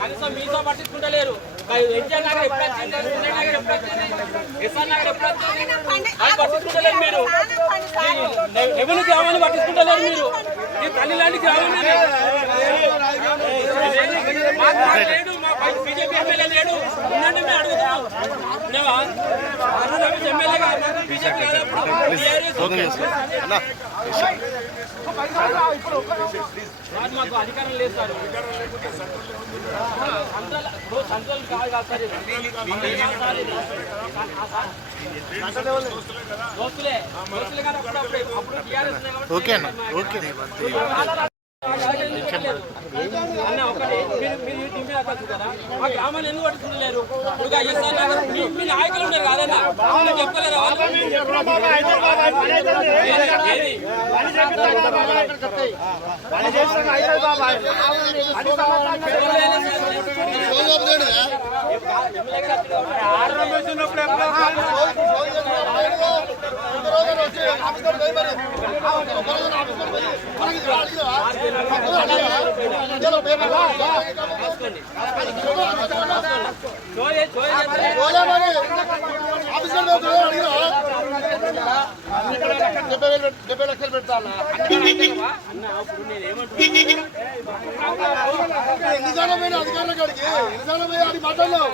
కనీసం మీతో పట్టించుకుంటలేరు. ఎన్టీఆర్ నగర్ ఎప్పుడు వచ్చింది, సునీల్ నగర్ ఎప్పుడు వచ్చింది, ఎస్ఆర్ నగర్ ఎప్పుడు వచ్చింది, అది పట్టించుకుంటలేరు మీరు. రెవెన్యూ గ్రామాన్ని పట్టించుకుంటలేరు మీరు. ఈ తల్లి లాంటి గ్రామం లేడు, మా బీజేపీ ఎమ్మెల్యే లేడు, ఉండండి మేము అడుగుతున్నాం. ఎమ్మెల్యే కాదు, బీజేపీ కాదు. మాకు అధికారం లేదు సార్. సంతోషం కాదు సార్, దోస్తులే కానీ అప్పుడు టీఆర్ఎస్ అన్న ఒకటి మీరు దింపేదాకా కదా ఆ గ్రామాలు ఎందుకు పట్టుకుంటలేరు? ఇప్పుడు మీ నాయకులు ఉన్నారు కాదన్నా, చెప్పలేరు $70 లక్షలు పెడతాను. ఎన్నిసార్లు పోయినా అధికారుల కాడికి, ఎన్నిసార్లు పోయి అది మాట్లాడలేవు.